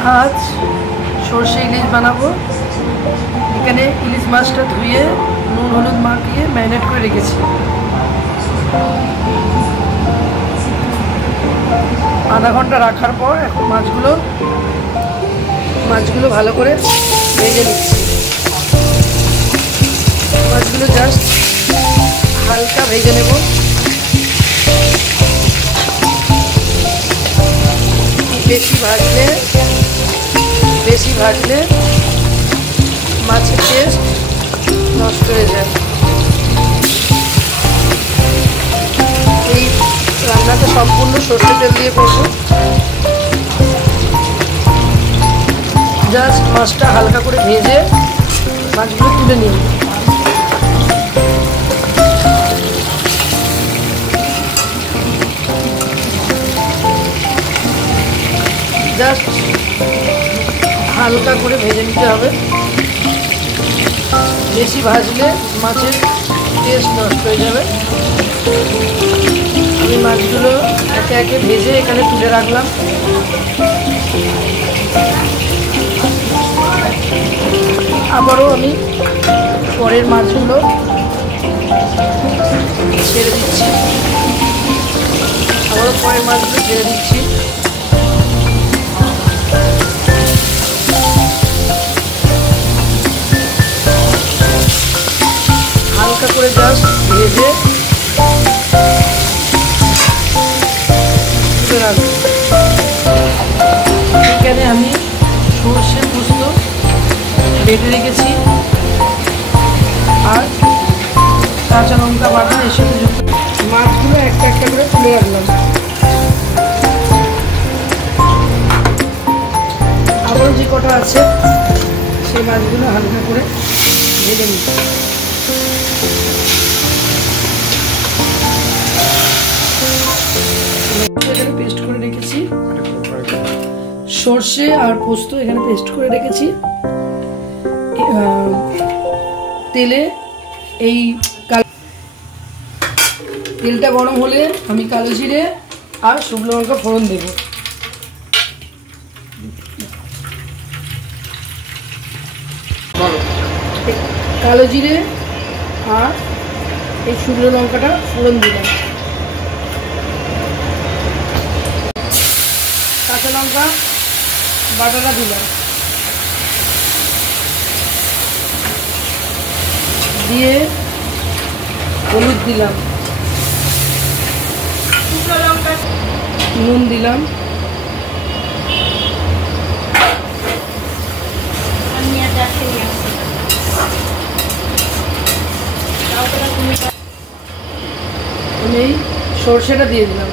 আজ সর্ষে ইলিশ বানাবো। এখানে ইলিশ মাছটা ধুয়ে নুন হলুদ মাখিয়ে ম্যারিনেট করে রেখেছি। আধা ঘন্টা রাখার পর এখন মাছগুলো ভালো করে ভেজে নিচ্ছি। মাছগুলো জাস্ট হালকা ভেজে নেব। বেশি ভাজলে মাছের টেস্ট নষ্ট হয়ে যায়। এই রান্নাটা সম্পূর্ণ সর্ষে তেল দিয়ে করব। জাস্ট মাছটা হালকা করে ভেজে মাছগুলো তুলে নিই। জাস্ট হালকা করে ভেজে নিতে হবে। বেশি ভাজলে মাছের টেস্ট নষ্ট হয়ে যাবে। আমি মাছগুলো একে একে ভেজে এখানে তুলে রাখলাম। আবারও আমি পরের মাছগুলো ছেড়ে দিচ্ছি। হালকা করে জাস্ট ভেজে তুলে রাখবো। এখানে আমি সর্ষে পোস্ত বেটে রেখেছি আর কাঁচা লঙ্কা বাটা এর সাথে যুক্ত। মাছগুলো একটা একটা করে তুলে রাখলাম। আবারও যে কটা আছে সেই মাছগুলো হালকা করে ভেজে নিচ্ছি। এখানে পেস্ট করে রেখেছি সর্ষে আর পোস্ত, এখানে পেস্ট করে রেখেছি। তেলে তেলটা গরম হলে আমি কালো জিরে আর শুকনো লঙ্কা ফোড়ন দেব। কালো জিরে আর এই শুকনো লঙ্কাটা ফোড়ন দিলাম। কাঁচা লঙ্কা বাটাটা দিলাম, দিয়ে হলুদ দিলাম, নুন দিলাম, আমি সর্ষেটা দিয়ে দিলাম।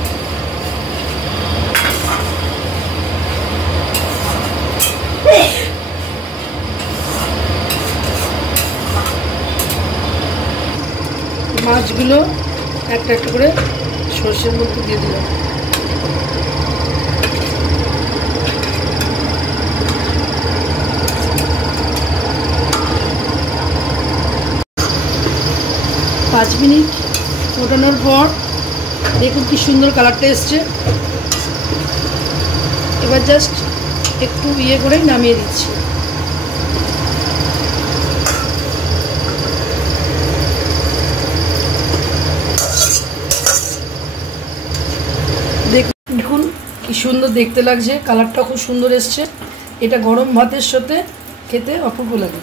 মাছগুলো একটা একটা করে সর্ষের মধ্যে দিয়ে দিলাম। 5 মিনিট ফোটানোর পর দেখুন কি সুন্দর কালারটা এসছে। এবার জাস্ট একটু করে নামিয়ে দিচ্ছি। দেখুন কি সুন্দর দেখতে লাগছে, কালারটা খুব সুন্দর এসছে। এটা গরম ভাতের সাথে খেতে অপূর্ব লাগে।